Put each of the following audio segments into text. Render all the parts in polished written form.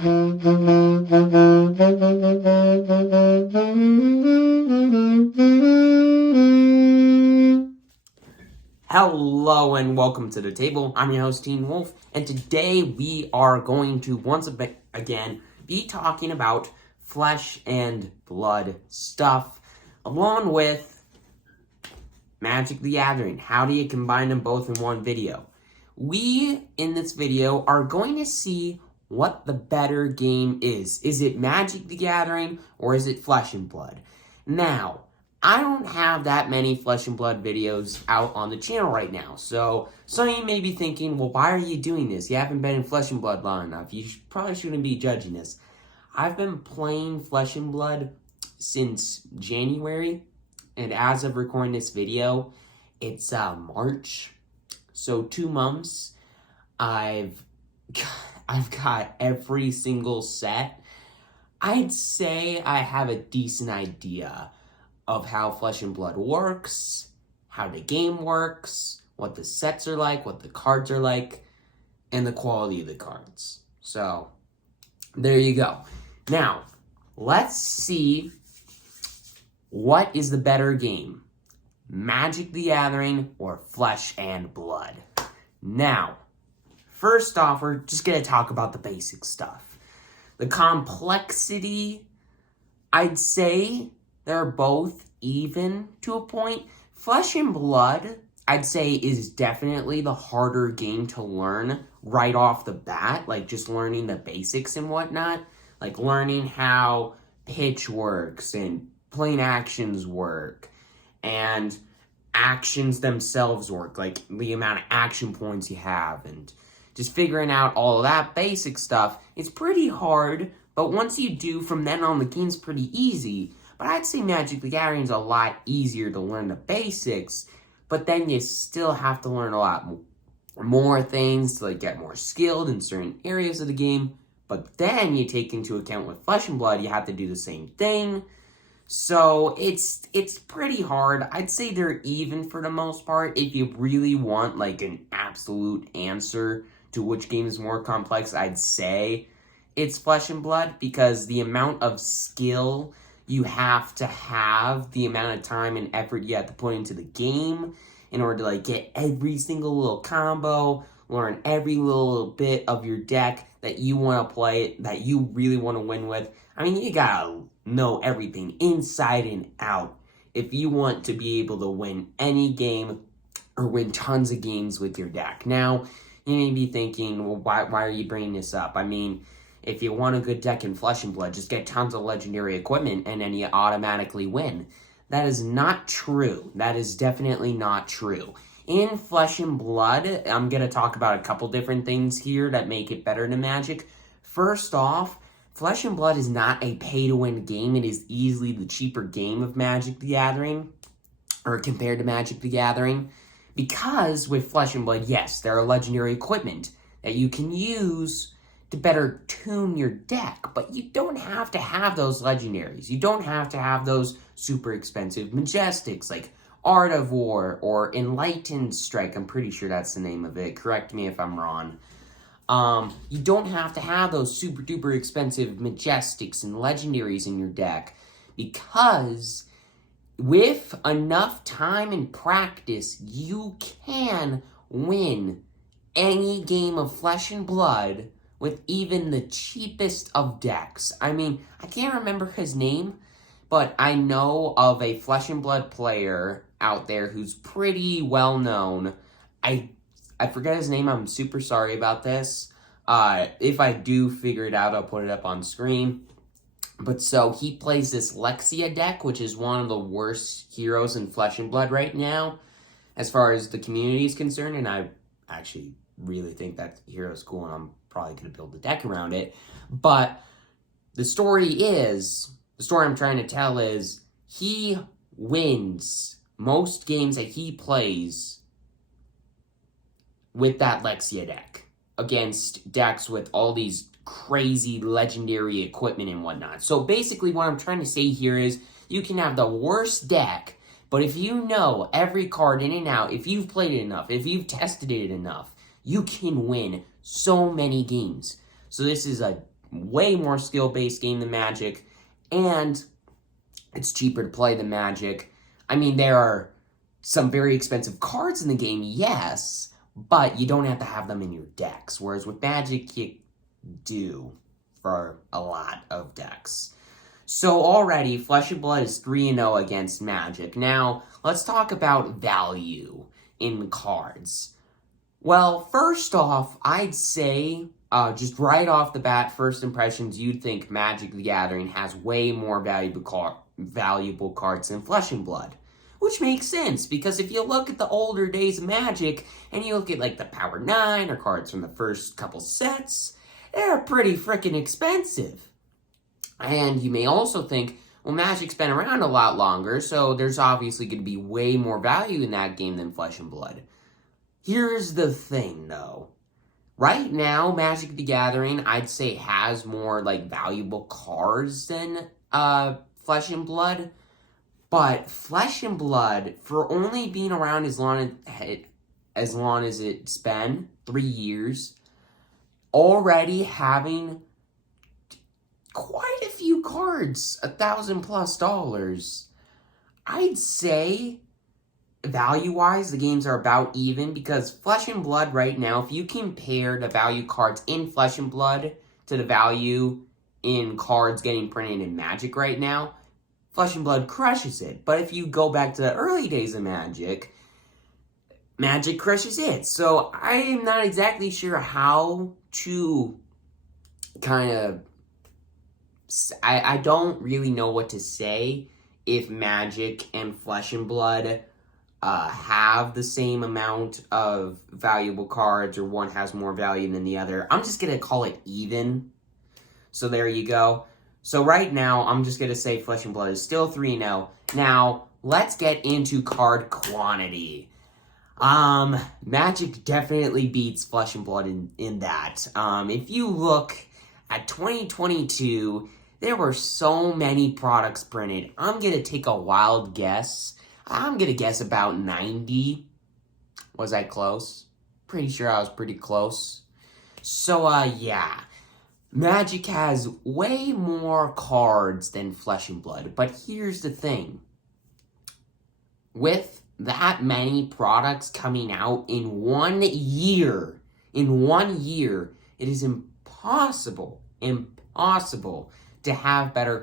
Hello and welcome to the table. I'm your host, Teen Wolf, and today we are going to once again be talking about flesh and blood stuff, along with Magic the Gathering. How do you combine them both in one video? We, in this video, are going to see what the better game is. Is it Magic the Gathering or is it Flesh and Blood? Now, I don't have that many Flesh and Blood videos out on the channel right now, so some of you may be thinking, well, why are you doing this? You haven't been in Flesh and Blood long enough. You probably shouldn't be judging this. I've been playing Flesh and Blood since January, and as of recording this video, it's March, so 2 months. I've got every single set. I'd say I have a decent idea of how Flesh and Blood works, how the game works, what the sets are like, what the cards are like, and the quality of the cards. So, there you go. Now, let's see what is the better game, Magic the Gathering or Flesh and Blood. Now, first off, we're just going to talk about the basic stuff. The complexity, I'd say they're both even to a point. Flesh and Blood, I'd say, is definitely the harder game to learn right off the bat. Like, just learning the basics and whatnot. Like, learning how pitch works and playing actions work. And actions themselves work. Like, the amount of action points you have. And just figuring out all of that basic stuff. It's pretty hard. But once you do, from then on, the game's pretty easy. But I'd say Magic the Gathering is a lot easier to learn the basics, but then you still have to learn a lot more things to get more skilled in certain areas of the game. But then you take into account with Flesh and Blood, you have to do the same thing. So it's pretty hard. I'd say they're even for the most part. If you really want an absolute answer to which game is more complex, I'd say it's Flesh and Blood, because the amount of skill you have to have, the amount of time and effort you have to put into the game in order to get every single little combo, learn every little bit of your deck that you want to play, that you really want to win with. I mean, you gotta know everything inside and out if you want to be able to win any game or win tons of games with your deck. Now, you may be thinking, well, why are you bringing this up? I mean, if you want a good deck in Flesh and Blood, just get tons of legendary equipment and then you automatically win. That is not true. That is definitely not true. In Flesh and Blood, I'm going to talk about a couple different things here that make it better than Magic. First off, Flesh and Blood is not a pay-to-win game. It is easily the cheaper game of Magic the Gathering, or compared to Magic the Gathering. Because with Flesh and Blood, yes, there are legendary equipment that you can use to better tune your deck, but you don't have to have those legendaries. You don't have to have those super expensive Majestics like Art of War or Enlightened Strike. I'm pretty sure that's the name of it. Correct me if I'm wrong. You don't have to have those super duper expensive Majestics and legendaries in your deck, because with enough time and practice, you can win any game of Flesh and Blood with even the cheapest of decks. I mean, I can't remember his name, but I know of a Flesh and Blood player out there who's pretty well known. I forget his name. I'm super sorry about this. If I do figure it out, I'll put it up on screen. But so he plays this Lexia deck, which is one of the worst heroes in Flesh and Blood right now, as far as the community is concerned. And I actually really think that hero's cool, and I'm probably going to build a deck around it. But the story I'm trying to tell is, he wins most games that he plays with that Lexia deck against decks with all these crazy legendary equipment and whatnot. So basically what I'm trying to say here is, you can have the worst deck, but if you know every card in and out, if you've played it enough, if you've tested it enough, you can win so many games. So this is a way more skill-based game than Magic, and it's cheaper to play than Magic. I mean, there are some very expensive cards in the game, yes, but you don't have to have them in your decks, whereas with Magic, you do for a lot of decks. So already, Flesh and Blood is 3-0 against Magic. Now, let's talk about value in cards. Well, first off, I'd say, just right off the bat, first impressions, you'd think Magic the Gathering has way more valuable cards than Flesh and Blood. Which makes sense, because if you look at the older days of Magic, and you look at, like, the Power 9, or cards from the first couple sets, they're pretty freaking expensive. And you may also think, well, Magic's been around a lot longer, so there's obviously going to be way more value in that game than Flesh and Blood. Here's the thing, though. Right now, Magic the Gathering, I'd say, has more, like, valuable cards than Flesh and Blood. But Flesh and Blood, for only being around as long as it's been, 3 years, already having quite a few cards, $1,000+. I'd say, value-wise, the games are about even, because Flesh and Blood right now, if you compare the value cards in Flesh and Blood to the value in cards getting printed in Magic right now, Flesh and Blood crushes it. But if you go back to the early days of Magic, Magic crushes it. So I am not exactly sure how to kind of... I don't really know what to say if Magic and Flesh and Blood have the same amount of valuable cards, or one has more value than the other. I'm just going to call it even. So there you go. So right now, I'm just going to say Flesh and Blood is still 3-0. Now, let's get into card quantity. Magic definitely beats Flesh and Blood in that. If you look at 2022, there were so many products printed. I'm going to take a wild guess. I'm going to guess about 90. Was I close? Pretty sure I was pretty close. So, yeah. Magic has way more cards than Flesh and Blood. But here's the thing. With that many products coming out in 1 year, it is impossible to have better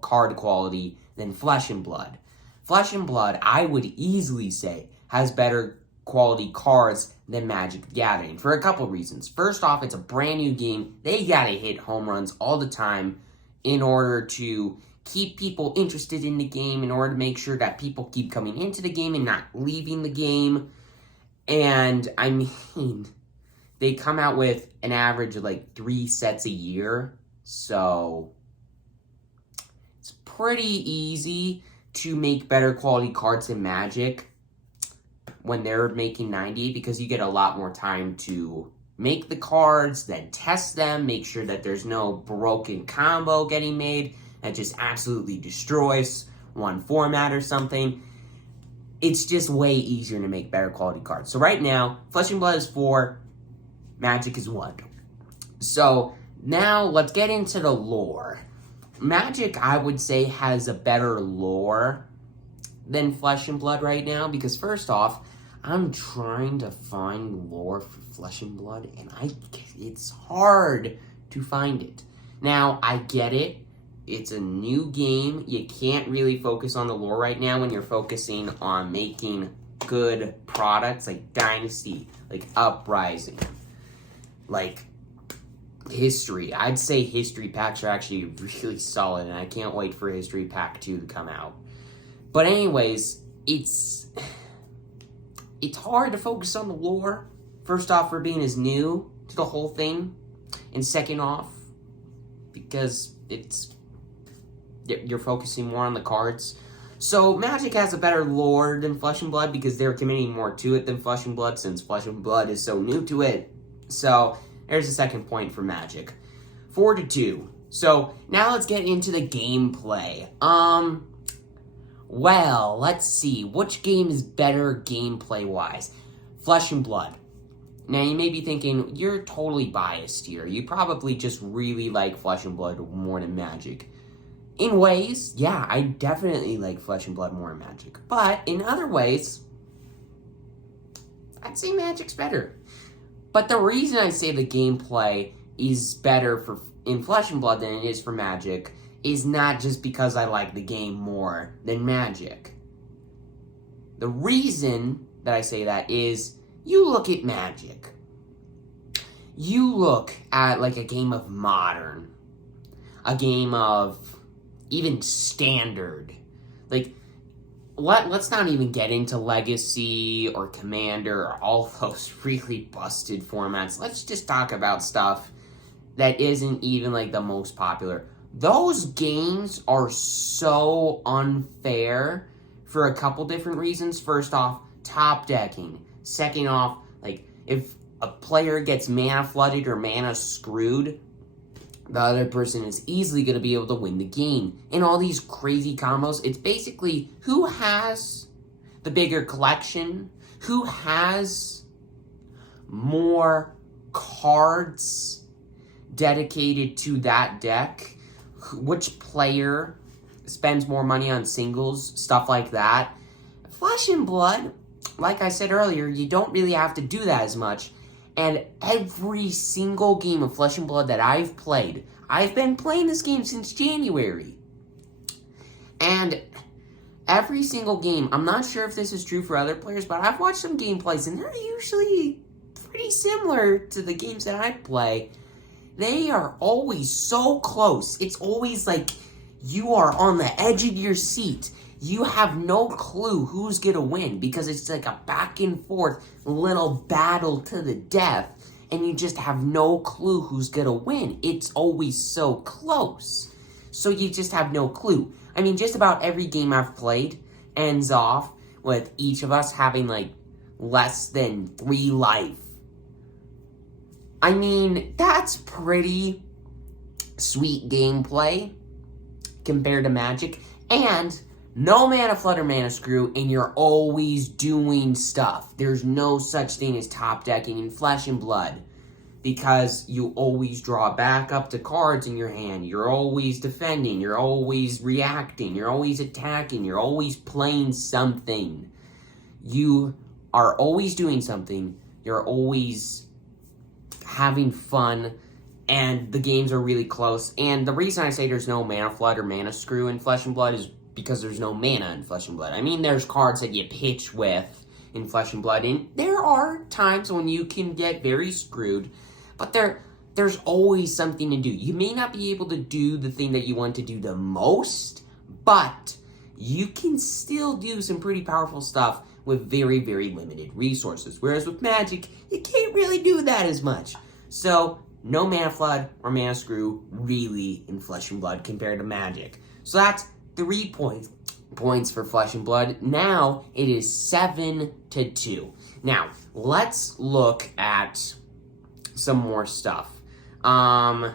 card quality than Flesh and Blood. Flesh and Blood, I would easily say, has better quality cards than Magic the Gathering for a couple reasons. First off, it's a brand new game. They gotta hit home runs all the time in order to keep people interested in the game, in order to make sure that people keep coming into the game and not leaving the game. And, I mean, they come out with an average of like 3 sets a year, so it's pretty easy to make better quality cards than Magic when they're making 90, because you get a lot more time to make the cards, then test them, make sure that there's no broken combo getting made that just absolutely destroys one format or something. It's just way easier to make better quality cards. So right now, Flesh and Blood is 4, Magic is 1. So now let's get into the lore. Magic, I would say, has a better lore than Flesh and Blood right now, because first off, I'm trying to find lore for Flesh and Blood, and it's hard to find it. Now, I get it. It's a new game. You can't really focus on the lore right now when you're focusing on making good products like Dynasty, like Uprising, like History. I'd say History packs are actually really solid, and I can't wait for History Pack 2 to come out. But anyways, it's hard to focus on the lore. First off, for being as new to the whole thing. And second off, because you're focusing more on the cards. So Magic has a better lore than Flesh and Blood because they're committing more to it than Flesh and Blood, since Flesh and Blood is so new to it. So there's the second point for Magic. 4-2. So now let's get into the gameplay. Well, let's see. Which game is better gameplay-wise? Flesh and Blood. Now, you may be thinking, you're totally biased here. You probably just really like Flesh and Blood more than Magic. In ways, yeah, I definitely like Flesh and Blood more than Magic. But in other ways, I'd say Magic's better. But the reason I say the gameplay is better in Flesh and Blood than it is for Magic is not just because I like the game more than Magic. The reason that I say that is, you look at Magic. You look at like a game of Modern, a game of even Standard. Like, let's not even get into Legacy or Commander or all those really busted formats. Let's just talk about stuff that isn't even like the most popular. Those games are so unfair for a couple different reasons. First off, top decking. Second off, like, if a player gets mana flooded or mana screwed, the other person is easily going to be able to win the game. And all these crazy combos, it's basically who has the bigger collection, who has more cards dedicated to that deck, which player spends more money on singles, stuff like that. Flesh and Blood, like I said earlier, you don't really have to do that as much. And every single game of Flesh and Blood that I've played, I've been playing this game since January. And every single game, I'm not sure if this is true for other players, but I've watched some gameplays and they're usually pretty similar to the games that I play. They are always so close. It's always like you are on the edge of your seat. You have no clue who's going to win because it's like a back and forth little battle to the death, and you just have no clue who's going to win. It's always so close. So you just have no clue. I mean, just about every game I've played ends off with each of us having like less than 3 life. I mean, that's pretty sweet gameplay compared to Magic. And no mana flood or mana screw, and you're always doing stuff. There's no such thing as top decking in Flesh and Blood, because you always draw back up to cards in your hand. You're always defending. You're always reacting. You're always attacking. You're always playing something. You are always doing something. You're always having fun, and the games are really close. And the reason I say there's no mana flood or mana screw in Flesh and Blood is because there's no mana in Flesh and Blood. I mean, there's cards that you pitch with in Flesh and Blood, and there are times when you can get very screwed, but there's always something to do. You may not be able to do the thing that you want to do the most, but you can still do some pretty powerful stuff with very, very limited resources. Whereas with Magic, you can't really do that as much. So, no mana flood or mana screw really in Flesh and Blood compared to Magic. So that's 3 points for Flesh and Blood. Now it is 7-2. Now let's look at some more stuff. Well,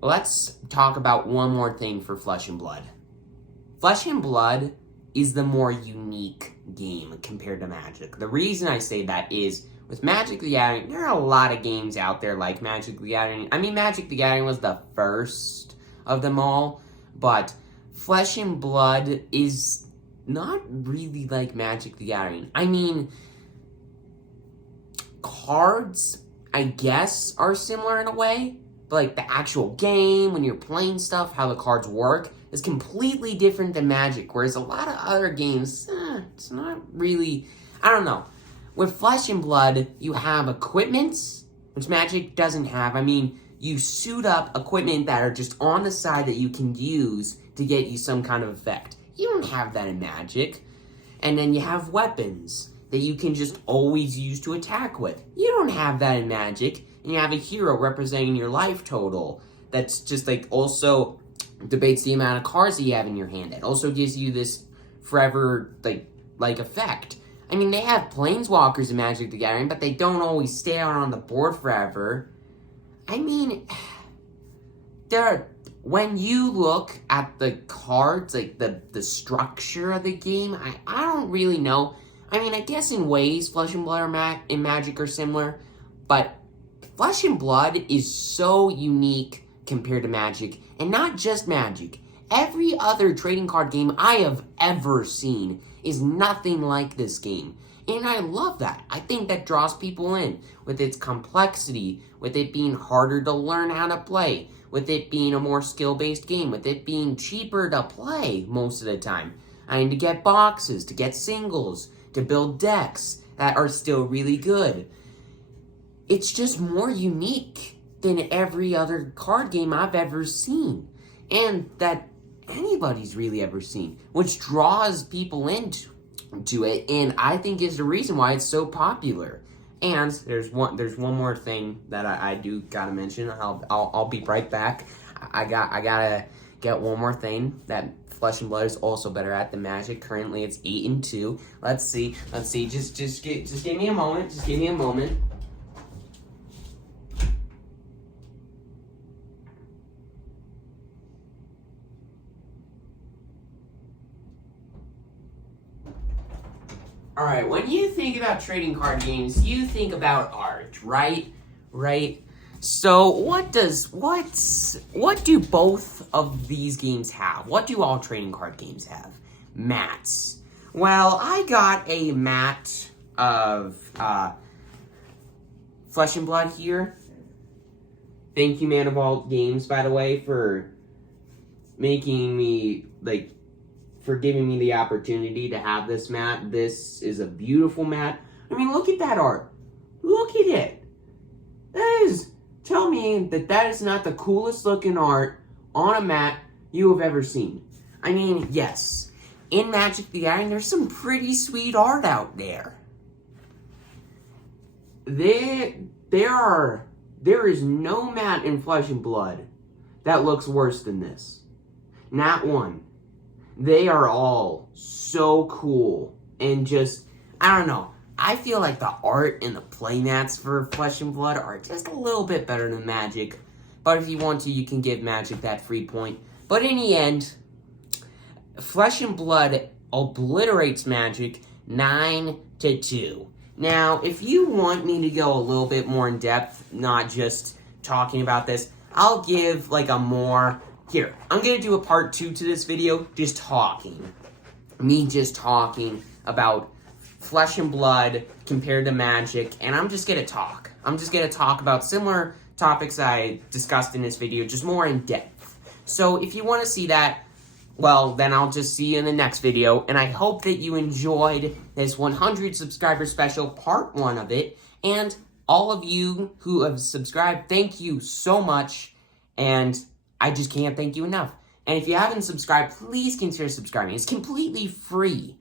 let's talk about one more thing for Flesh and Blood. Flesh and Blood is the more unique game compared to Magic. The reason I say that is, with Magic the Gathering, there are a lot of games out there like Magic the Gathering. I mean, Magic the Gathering was the first of them all, but Flesh and Blood is not really like Magic the Gathering. I mean, cards, I guess, are similar in a way, but like the actual game, when you're playing stuff, how the cards work, is completely different than Magic, whereas a lot of other games, it's not really, I don't know. With Flesh and Blood, you have equipments, which Magic doesn't have. I mean, you suit up equipment that are just on the side that you can use to get you some kind of effect. You don't have that in Magic. And then you have weapons that you can just always use to attack with. You don't have that in Magic. And you have a hero representing your life total that's just like also debates the amount of cards that you have in your hand. It also gives you this forever like effect. I mean, they have Planeswalkers in Magic the Gathering, but they don't always stay out on the board forever. I mean, when you look at the cards, like the structure of the game, I don't really know. I mean, I guess in ways, Flesh and Blood and Magic are similar, but Flesh and Blood is so unique compared to Magic, and not just Magic. Every other trading card game I have ever seen is nothing like this game. And I love that. I think that draws people in with its complexity, with it being harder to learn how to play, with it being a more skill-based game, with it being cheaper to play most of the time. I mean, to get boxes, to get singles, to build decks that are still really good. It's just more unique than every other card game I've ever seen. And that anybody's really ever seen, which draws people into it, and I think is the reason why it's so popular. And there's one more thing that I do gotta mention. I'll be right back. I gotta get one more thing that Flesh and Blood is also better at than Magic. Currently, it's 8-2. Let's see. Just give me a moment. Just give me a moment. All right, when you think about trading card games, you think about art, right? Right? So what do both of these games have? What do all trading card games have? Mats. Well, I got a mat of Flesh and Blood here. Thank you, Man of All Games, by the way, for making me, for giving me the opportunity to have this mat. This is a beautiful mat. I mean, look at that art. Look at it. Tell me that is not the coolest looking art on a mat you have ever seen. I mean, yes, in Magic the Gathering, there's some pretty sweet art out there. There is no mat in Flesh and Blood that looks worse than this. Not one. They are all so cool and just, I don't know. I feel like the art and the playmats for Flesh and Blood are just a little bit better than Magic. But if you want to, you can give Magic that free point. But in the end, Flesh and Blood obliterates Magic 9-2. Now, if you want me to go a little bit more in depth, not just talking about this, I'll give like a more... Here, I'm going to do a part 2 to this video, just talking. Me just talking about Flesh and Blood compared to Magic, and I'm just going to talk. I'm just going to talk about similar topics I discussed in this video, just more in depth. So if you want to see that, well, then I'll just see you in the next video, and I hope that you enjoyed this 100 subscriber special, part 1 of it, and all of you who have subscribed, thank you so much, and I just can't thank you enough. And if you haven't subscribed, please consider subscribing. It's completely free.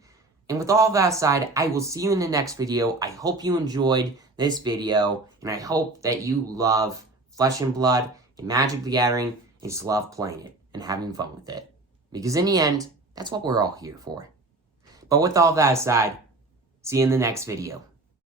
And with all that aside, I will see you in the next video. I hope you enjoyed this video, and I hope that you love Flesh and Blood and Magic the Gathering, and just love playing it and having fun with it. Because in the end, that's what we're all here for. But with all that aside, see you in the next video.